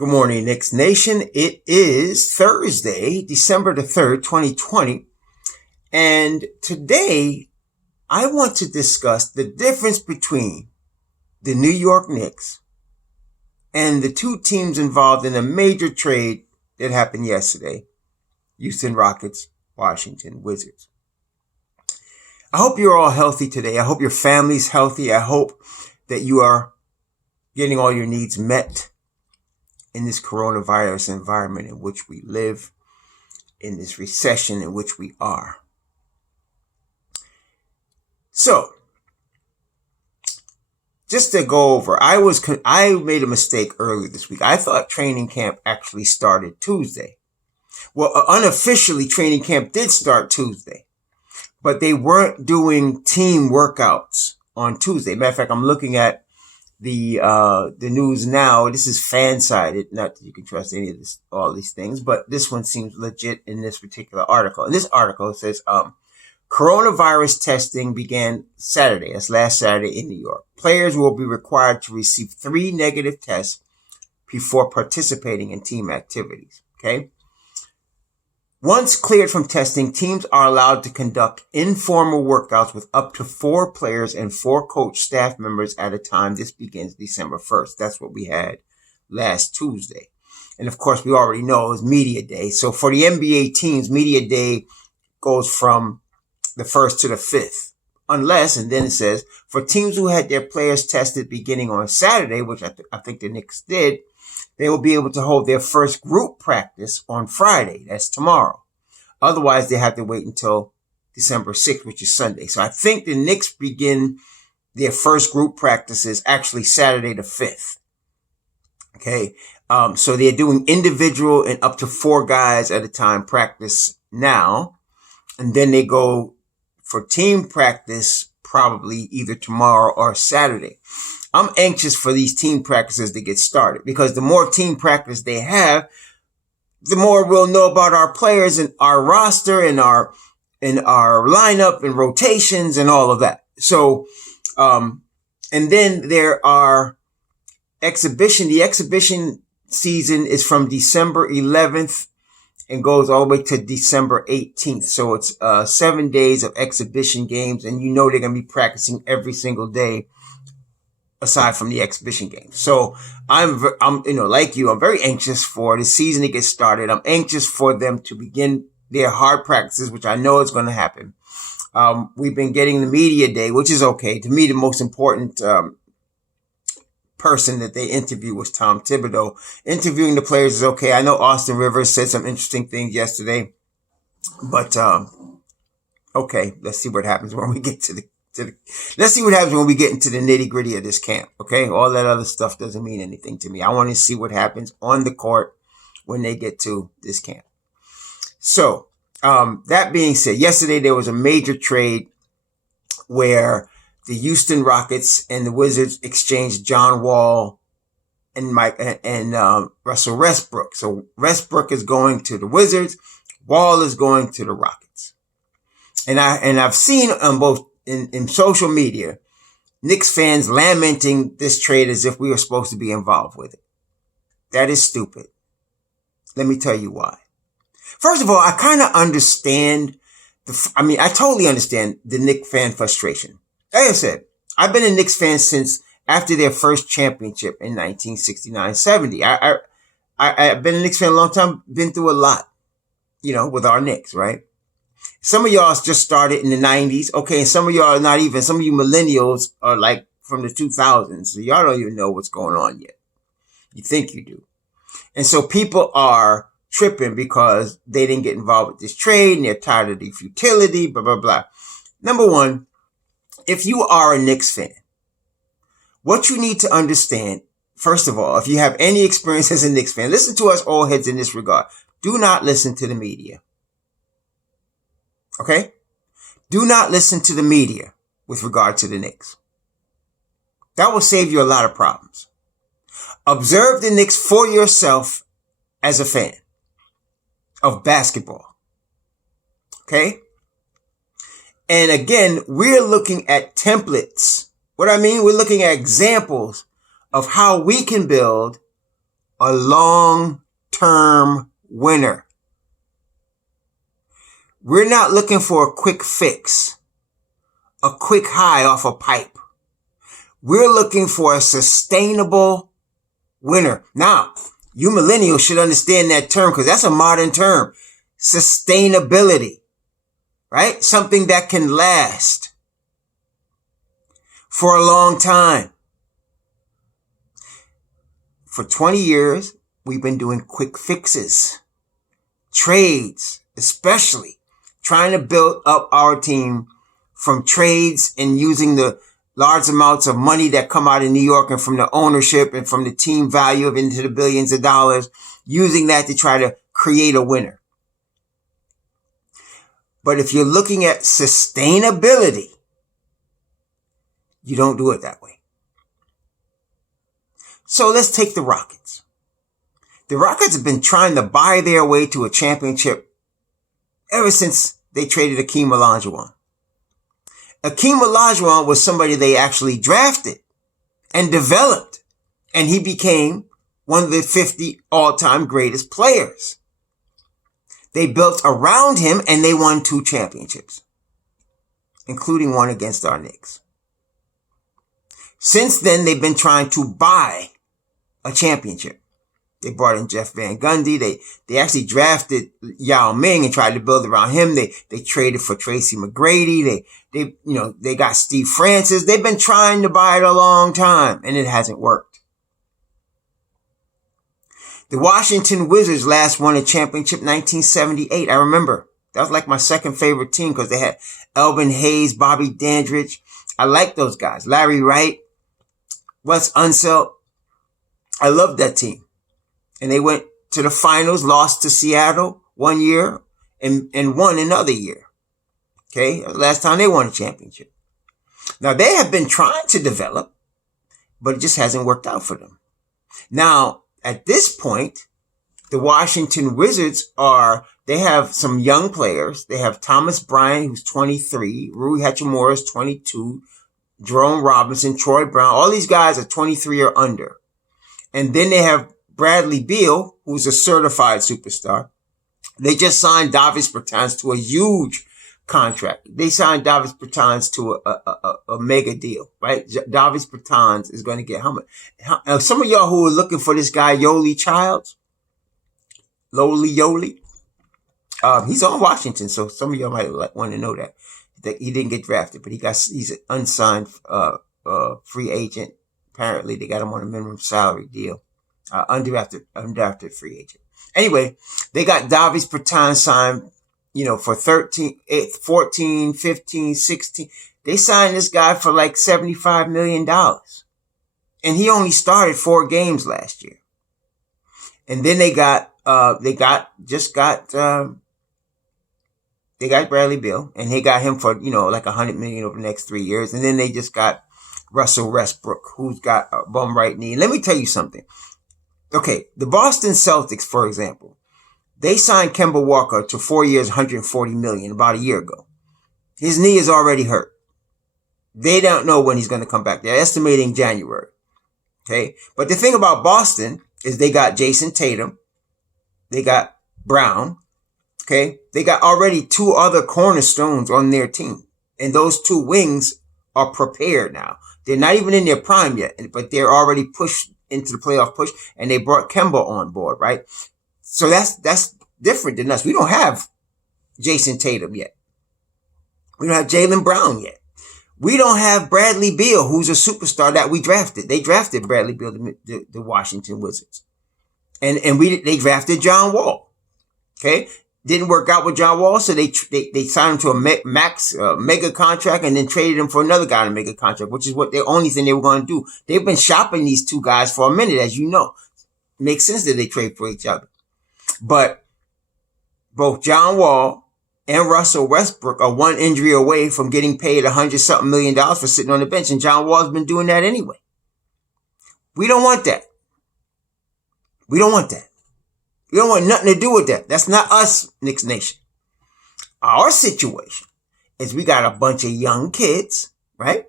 Good morning, Knicks Nation. It is Thursday, December the 3rd, 2020. And today, I want to discuss the difference between the New York Knicks and the two teams involved in a major trade that happened yesterday. Houston Rockets, Washington Wizards. I hope you're all healthy today. I hope your family's healthy. I hope that you are getting all your needs met in this coronavirus environment in which we live, in this recession in which we are. So, just to go over, I made a mistake earlier this week. I thought training camp actually started Tuesday. Well, unofficially, training camp did start Tuesday, but they weren't doing team workouts on Tuesday. Matter of fact, I'm looking at the news now. This is fan-sided. Not that you can trust any of this, all these things, but this one seems legit in this particular article. And this article says, coronavirus testing began Saturday. That's last Saturday in New York. Players will be required to receive 3 negative tests before participating in team activities. Okay. Once cleared from testing, teams are allowed to conduct informal workouts with up to 4 players and 4 coach staff members at a time. This begins December 1st. That's what we had last Tuesday. And of course, we already know it was Media Day. So for the NBA teams, Media Day goes from the 1st to the 5th. Unless, and then it says, for teams who had their players tested beginning on Saturday, which I think the Knicks did, they will be able to hold their first group practice on Friday. That's tomorrow. Otherwise, they have to wait until December 6th, which is Sunday. So I think the Knicks begin their first group practices actually Saturday the 5th. Okay. So they're doing individual and up to 4 guys at a time practice now. And then they go for team practice probably either tomorrow or Saturday. I'm anxious for these team practices to get started because the more team practice they have, the more we'll know about our players and our roster and our lineup and rotations and all of that. So, and then there are the exhibition season is from December 11th and goes all the way to December 18th. So it's 7 days of exhibition games, and you know they're going to be practicing every single day aside from the exhibition games. So I'm like you, I'm very anxious for the season to get started. I'm anxious for them to begin their hard practices, which I know is going to happen. We've been getting the Media Day, which is okay. To me, the most important person that they interview was Tom Thibodeau. Interviewing the players is okay. I know Austin Rivers said some interesting things yesterday, but okay, let's see what happens when we get let's see what happens when we get into the nitty gritty of this camp. Okay. All that other stuff doesn't mean anything to me. I want to see what happens on the court when they get to this camp. So, that being said, yesterday there was a major trade where the Houston Rockets and the Wizards exchanged John Wall and Russell Westbrook. So Westbrook is going to the Wizards. Wall is going to the Rockets. And I've seen on both in social media, Knicks fans lamenting this trade as if we were supposed to be involved with it. That is stupid. Let me tell you why. First of all, I kind of understand I totally understand the Knicks fan frustration. Like I said, I've been a Knicks fan since after their first championship in 1969-70. I've been a Knicks fan a long time, been through a lot, with our Knicks, right? Some of y'all just started in the 90s. Okay. And some of y'all are not even, some of you millennials are like from the 2000s. So y'all don't even know what's going on yet. You think you do. And so people are tripping because they didn't get involved with this trade and they're tired of the futility, blah, blah, blah. Number one, if you are a Knicks fan, what you need to understand, first of all, if you have any experience as a Knicks fan, listen to us old heads in this regard. Do not listen to the media. Okay? Do not listen to the media with regard to the Knicks. That will save you a lot of problems. Observe the Knicks for yourself as a fan of basketball. Okay? And again, we're looking at templates. What I mean, we're looking at examples of how we can build a long-term winner. We're not looking for a quick fix, a quick high off a pipe. We're looking for a sustainable winner. Now, you millennials should understand that term because that's a modern term. Sustainability, right? Something that can last for a long time. For 20 years, we've been doing quick fixes, trades, especially trying to build up our team from trades and using the large amounts of money that come out of New York and from the ownership and from the team value of into the billions of dollars, using that to try to create a winner. But if you're looking at sustainability, you don't do it that way. So let's take the Rockets. The Rockets have been trying to buy their way to a championship ever since they traded Akeem Olajuwon. Akeem Olajuwon was somebody they actually drafted and developed, and he became one of the 50 all-time greatest players. They built around him, and they won 2 championships, including one against our Knicks. Since then, they've been trying to buy a championship. They brought in Jeff Van Gundy. They actually drafted Yao Ming and tried to build around him. They traded for Tracy McGrady. They got Steve Francis. They've been trying to buy it a long time, and it hasn't worked. The Washington Wizards last won a championship in 1978. I remember. That was like my second favorite team because they had Elvin Hayes, Bobby Dandridge. I like those guys. Larry Wright, Wes Unseld. I loved that team. And they went to the finals, lost to Seattle one year and won another year. Okay. Last time they won a championship. Now they have been trying to develop, but it just hasn't worked out for them. Now, at this point, the Washington Wizards they have some young players. They have Thomas Bryant, who's 23, Rui Hachimura is 22, Jerome Robinson, Troy Brown. All these guys are 23 or under. And then they have Bradley Beal, who's a certified superstar. They just signed Davis Bertans to a huge contract. They signed Davis Bertans to a mega deal, right? Davis Bertans is going to get how much? Some of y'all who are looking for this guy, Yoli Childs, Yoli, he's on Washington, so some of y'all might want to know that he didn't get drafted, but he's an unsigned free agent. Apparently, they got him on a minimum salary deal. Undrafted free agent. Anyway, they got Davis Bertans signed, for 14, 15, 16. They signed this guy for like $75 million. And he only started 4 games last year. And then they got Bradley Beal, and they got him for, like $100 million over the next 3 years. And then they just got Russell Westbrook, who's got a bum right knee. Let me tell you something. Okay, the Boston Celtics, for example, they signed Kemba Walker to 4 years, $140 million about a year ago. His knee is already hurt. They don't know when he's going to come back. They're estimating January. Okay, but the thing about Boston is they got Jason Tatum, they got Brown. Okay, they got already 2 other cornerstones on their team, and those 2 wings are prepared now. They're not even in their prime yet, but they're already pushed into the playoff push, and they brought Kemba on board, right? So that's different than us. We don't have Jason Tatum yet. We don't have Jaylen Brown yet. We don't have Bradley Beal, who's a superstar that we drafted. They drafted Bradley Beal, the Washington Wizards. And they drafted John Wall. Okay? Didn't work out with John Wall, so they signed him to a mega contract and then traded him for another guy on a mega contract, which is the only thing they were going to do. They've been shopping these 2 guys for a minute, as you know. Makes sense that they trade for each other. But both John Wall and Russell Westbrook are 1 injury away from getting paid $100-something million for sitting on the bench, and John Wall's been doing that anyway. We don't want that. We don't want that. We don't want nothing to do with that. That's not us, Knicks Nation. Our situation is we got a bunch of young kids, right?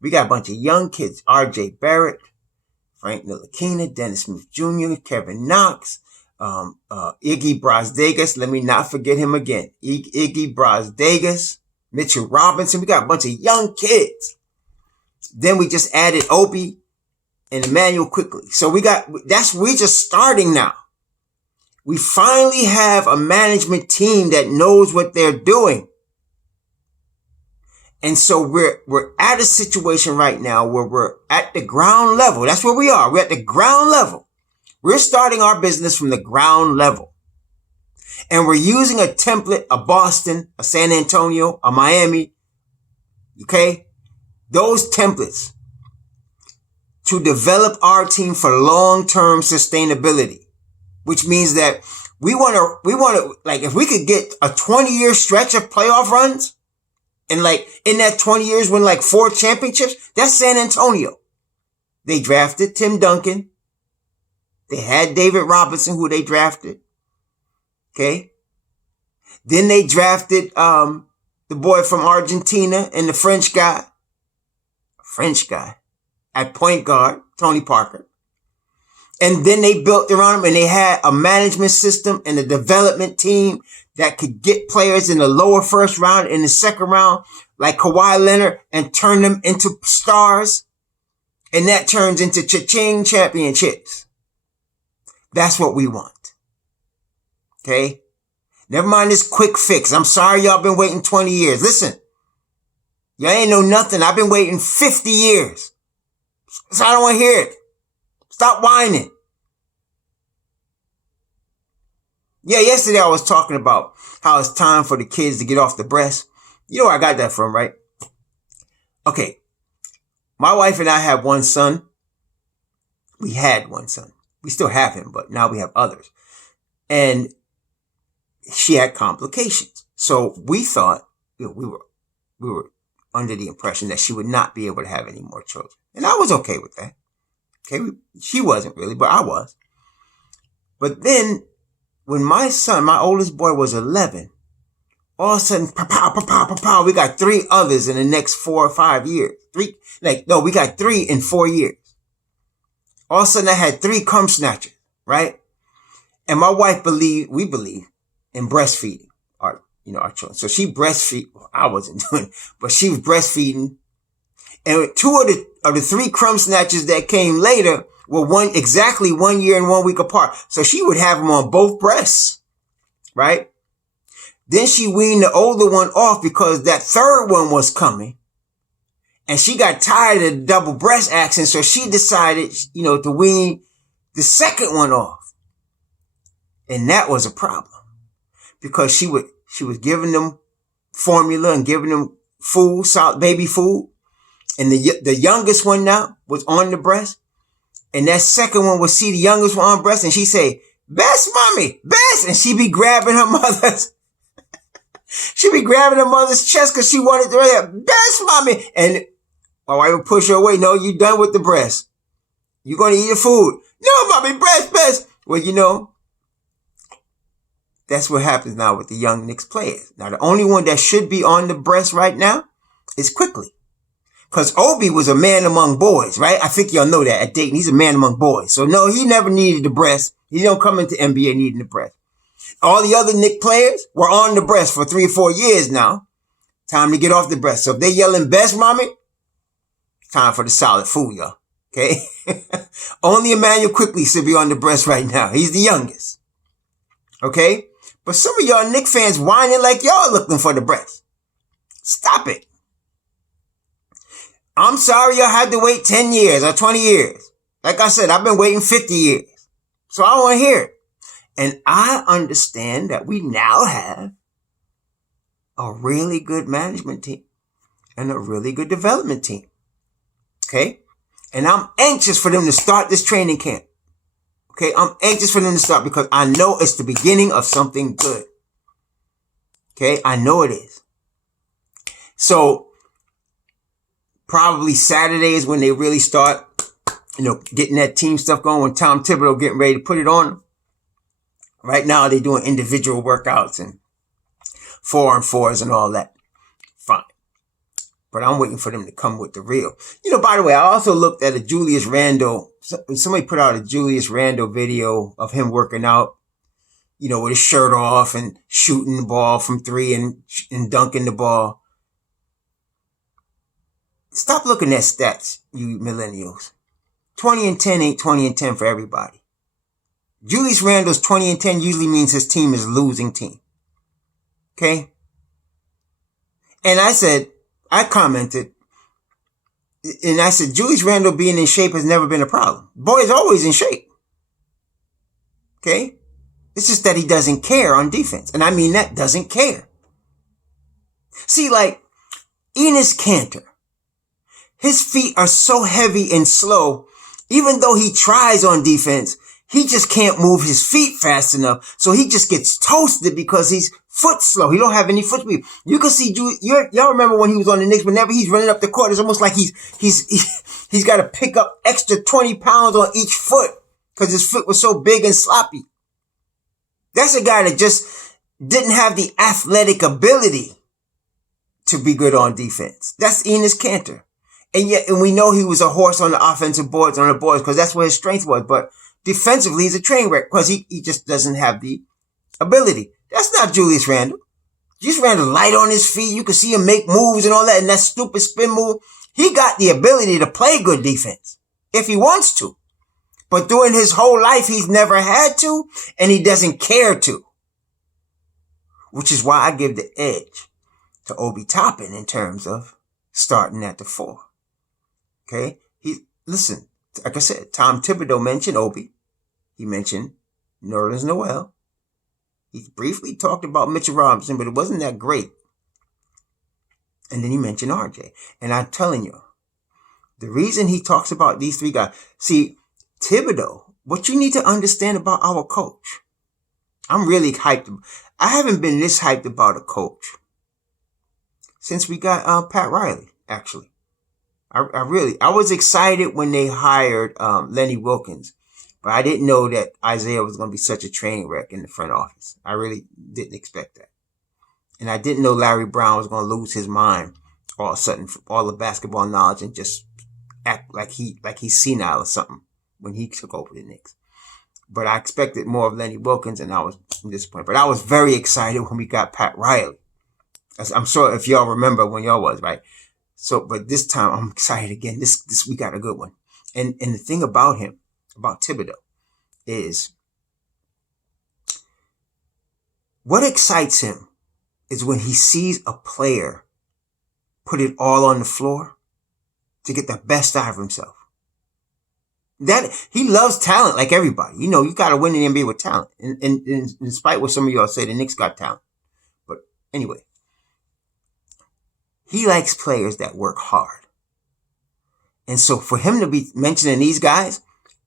We got a bunch of young kids. RJ Barrett, Frank Ntilikina, Dennis Smith Jr., Kevin Knox, Iggy Brazdegas. Let me not forget him again. Iggy Brazdegas, Mitchell Robinson. We got a bunch of young kids. Then we just added Obi and Emmanuel quickly. So we just starting now. We finally have a management team that knows what they're doing. And so we're at a situation right now where we're at the ground level. That's where we are. We're at the ground level. We're starting our business from the ground level. And we're using a template, a Boston, a San Antonio, a Miami. Okay? Those templates to develop our team for long-term sustainability, which means that we want to, like, if we could get a 20-year stretch of playoff runs, and like in that 20 years win like 4 championships, that's San Antonio. They drafted Tim Duncan. They had David Robinson, who they drafted. Okay. Then they drafted the boy from Argentina and the French guy at point guard, Tony Parker. And then they built around him, and they had a management system and a development team that could get players in the lower first round, in the second round, like Kawhi Leonard, and turn them into stars. And that turns into cha-ching championships. That's what we want. Okay? Never mind this quick fix. I'm sorry y'all been waiting 20 years. Listen, y'all ain't know nothing. I've been waiting 50 years. So I don't want to hear it. Stop whining. Yeah, yesterday I was talking about how it's time for the kids to get off the breast. You know where I got that from, right? Okay. My wife and I have one son. We had one son. We still have him, but now we have others. And she had complications. So we thought, we were under the impression that she would not be able to have any more children. And I was okay with that. Okay. She wasn't really, but I was. But then when my son, my oldest boy, was 11, all of a sudden, we got 3 others in the next 4 or 5 years. We got 3 in 4 years. All of a sudden I had 3 cum snatchers, right? And my wife we believe in breastfeeding our children. So she breastfeed. Well, I wasn't doing it, but she was breastfeeding. And 2 of the 3 crumb snatchers that came later were exactly 1 year and 1 week apart. So she would have them on both breasts, right? Then she weaned the older one off because that third one was coming. And she got tired of the double breast action. So she decided, to wean the second one off. And that was a problem because she was giving them formula and giving them food, baby food. And the youngest one now was on the breast. And that second one would see the youngest one on breast, and she say, "Best, mommy, best." And she be grabbing her mother's chest because she wanted to hear, "Best, mommy." And my wife would push her away. "No, you done with the breast. You're going to eat your food." "No, mommy, breast, best." Well, that's what happens now with the young Knicks players. Now, the only one that should be on the breast right now is Quickly. Because Obi was a man among boys, right? I think y'all know that at Dayton. He's a man among boys. So no, he never needed the breast. He don't come into NBA needing the breast. All the other Knicks players were on the breast for 3 or 4 years now. Time to get off the breast. So if they yelling "best, mommy," it's time for the solid food, y'all. Okay? Only Emmanuel Quickly should be on the breast right now. He's the youngest. Okay? But some of y'all Knicks fans whining like y'all looking for the breast. Stop it. I'm sorry y'all had to wait 10 years or 20 years. Like I said, I've been waiting 50 years. So I want to hear it. And I understand that we now have a really good management team and a really good development team. Okay? And I'm anxious for them to start this training camp. Okay? I'm anxious for them to start because I know it's the beginning of something good. Okay? I know it is. So, probably Saturday is when they really start, getting that team stuff going, when Tom Thibodeau getting ready to put it on them. Right now, they're doing individual workouts and 4-on-4s and all that. Fine. But I'm waiting for them to come with the real. By the way, I also looked at a Julius Randle somebody put out a Julius Randle video of him working out, with his shirt off and shooting the ball from three and dunking the ball. Stop looking at stats, you millennials. 20 and 10 ain't 20 and 10 for everybody. Julius Randle's 20 and 10 usually means his team is a losing team. Okay? And I commented, and I said, Julius Randle being in shape has never been a problem. Boy is always in shape. Okay? It's just that he doesn't care on defense. And I mean that, doesn't care. See, like Enes Kanter, his feet are so heavy and slow, even though he tries on defense, he just can't move his feet fast enough. So he just gets toasted because he's foot slow. He don't have any foot speed. You can see, y'all remember when he was on the Knicks, whenever he's running up the court, it's almost like he's got to pick up extra 20 pounds on each foot because his foot was so big and sloppy. That's a guy that just didn't have the athletic ability to be good on defense. That's Enes Kanter. And we know he was a horse on the offensive boards, because that's where his strength was. But defensively, he's a train wreck because he just doesn't have the ability. That's not Julius Randle. Julius Randle light on his feet. You can see him make moves and all that, and that stupid spin move. He got the ability to play good defense if he wants to. But during his whole life, he's never had to, and he doesn't care to. Which is why I give the edge to Obi Toppin in terms of starting at the 4. Okay? Listen, like I said, Tom Thibodeau mentioned Obi. He mentioned Nerlens Noel. He briefly talked about Mitchell Robinson, but it wasn't that great. And then he mentioned RJ. And I'm telling you, the reason he talks about these 3 guys, see, Thibodeau, what you need to understand about our coach, I'm really hyped. I haven't been this hyped about a coach since we got Pat Riley, actually. I was excited when they hired Lenny Wilkins, but I didn't know that Isaiah was going to be such a train wreck in the front office. I really didn't expect that. And I didn't know Larry Brown was going to lose his mind all of a sudden, all the basketball knowledge, and just act like he's senile or something when he took over the Knicks. But I expected more of Lenny Wilkins, and I was disappointed. But I was very excited when we got Pat Riley. I'm sure if y'all remember when y'all was, right? So, but this time I'm excited again. This we got a good one. And the thing about him, about Thibodeau, is what excites him is when he sees a player put it all on the floor to get the best out of himself. That he loves talent like everybody. You got to win in the NBA with talent. And despite what some of y'all say, the Knicks got talent. But anyway, he likes players that work hard. And so for him to be mentioning these guys,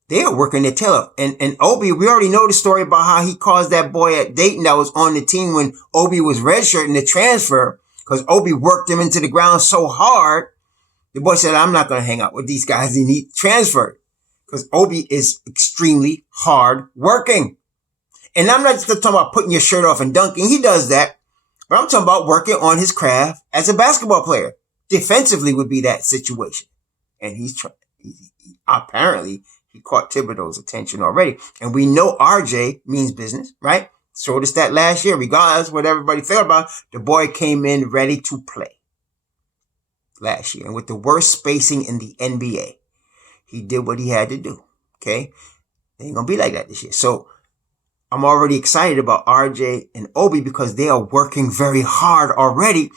they are working their tail off. And Obi, we already know the story about how he caused that boy at Dayton that was on the team when Obi was redshirting the transfer, because Obi worked him into the ground so hard. The boy said, I'm not going to hang out with these guys, and he transferred. Because Obi is extremely hard working. And I'm not just talking about putting your shirt off and dunking. He does that. But I'm talking about working on his craft as a basketball player. Defensively would be that situation. And apparently he caught Thibodeau's attention already. And we know RJ means business, right? Showed us that last year. Regardless of what everybody felt about, the boy came in ready to play last year. And with the worst spacing in the NBA, he did what he had to do. Okay? It ain't gonna be like that this year. So I'm already excited about RJ and Obi because they are working very hard already.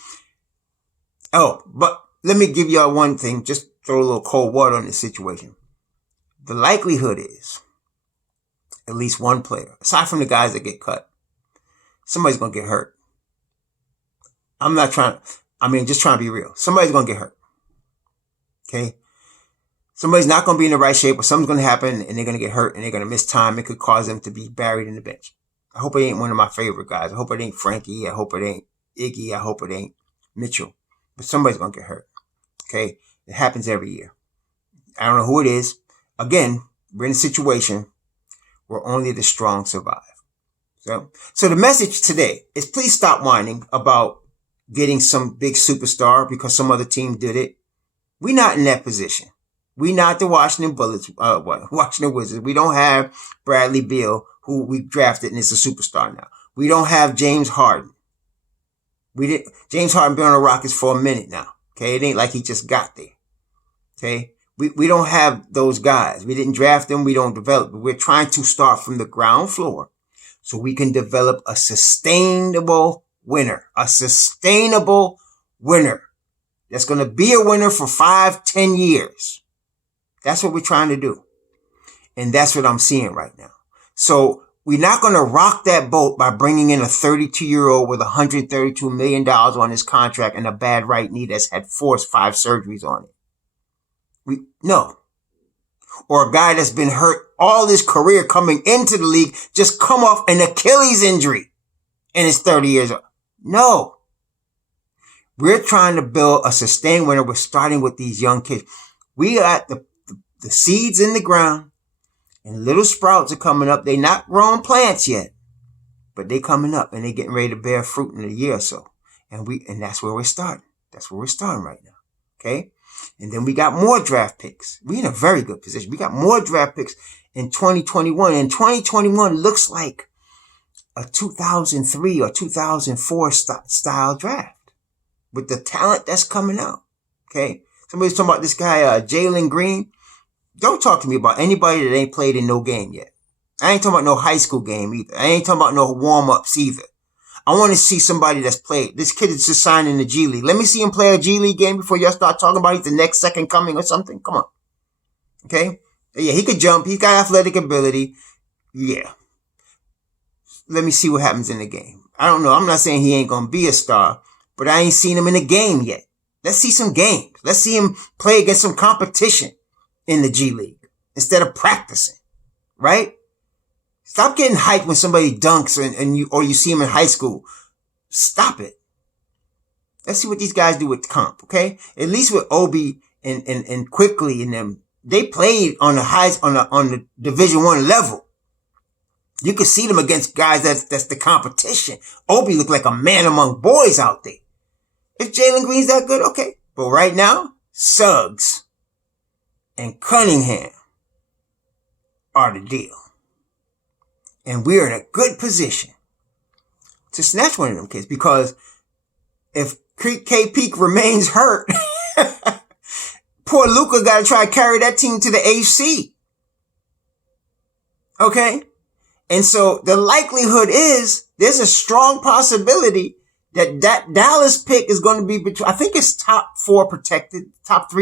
Oh, but let me give y'all one thing. Just throw a little cold water on this situation. The likelihood is at least one player, aside from the guys that get cut, somebody's gonna get hurt. Just trying to be real. Somebody's gonna get hurt. Okay? Somebody's not going to be in the right shape, or something's going to happen and they're going to get hurt and they're going to miss time. It could cause them to be buried in the bench. I hope it ain't one of my favorite guys. I hope it ain't Frankie. I hope it ain't Iggy. I hope it ain't Mitchell. But somebody's going to get hurt. Okay? It happens every year. I don't know who it is. Again, we're in a situation where only the strong survive. So the message today is please stop whining about getting some big superstar because some other team did it. We're not in that position. We not the Washington Bullets, Washington Wizards. We don't have Bradley Beal, who we drafted and is a superstar now. We don't have James Harden. James Harden been on the Rockets for a minute now. Okay. It ain't like he just got there. Okay. We don't have those guys. We didn't draft them. We don't develop. But we're trying to start from the ground floor so we can develop a sustainable winner. A sustainable winner that's going to be a winner for 5-10 years. That's what we're trying to do. And that's what I'm seeing right now. So we're not going to rock that boat by bringing in a 32-year-old with $132 million on his contract and a bad right knee that's had 4 or 5 surgeries on it. No. Or a guy that's been hurt all his career coming into the league, just come off an Achilles injury and is 30 years old. No. We're trying to build a sustained winner. We're starting with these young kids. We got the seeds in the ground and little sprouts are coming up. They're not grown plants yet, but they coming up and they're getting ready to bear fruit in a year or so. And that's where we're starting. That's where we're starting right now. Okay. And then we got more draft picks. We're in a very good position. We got more draft picks in 2021. And 2021 looks like a 2003 or 2004 style draft with the talent that's coming out. Okay. Somebody's talking about this guy, Jalen Green. Don't talk to me about anybody that ain't played in no game yet. I ain't talking about no high school game either. I ain't talking about no warm-ups either. I want to see somebody that's played. This kid is just signed in the G League. Let me see him play a G League game before y'all start talking about he's the next second coming or something. Come on. Okay? Yeah, he could jump. He's got athletic ability. Yeah. Let me see what happens in the game. I don't know. I'm not saying he ain't going to be a star, but I ain't seen him in a game yet. Let's see some games. Let's see him play against some competition in the G League instead of practicing, right? Stop getting hyped when somebody dunks or you see him in high school. Stop it. Let's see what these guys do with comp, okay? At least with Obi and Quickly and them, they played on the Division I level. You could see them against guys that's the competition. Obi looked like a man among boys out there. If Jalen Green's that good, okay. But right now, Suggs and Cunningham are the deal. And we're in a good position to snatch one of them kids because if K Peak remains hurt, poor Luka got to try to carry that team to the AC. Okay? And so the likelihood is there's a strong possibility that Dallas pick is going to be between, I think it's top 3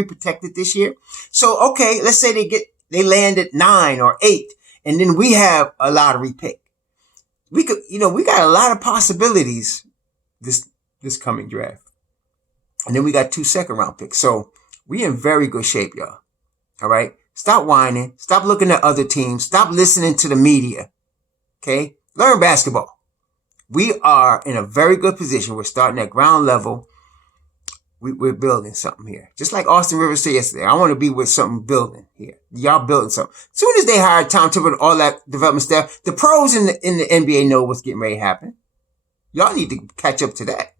protected this year. So, okay, let's say they land at 9 or 8. And then we have a lottery pick. We got a lot of possibilities this coming draft. And then we got 2 second-round picks. So we in very good shape, y'all. All right? Stop whining. Stop looking at other teams. Stop listening to the media. Okay? Learn basketball. We are in a very good position. We're starting at ground level. We're building something here. Just like Austin Rivers said yesterday, I want to be with something building here. Y'all building something. As soon as they hired Tom Thibodeau and all that development staff, the pros in the NBA know what's getting ready to happen. Y'all need to catch up to that.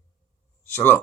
Shalom.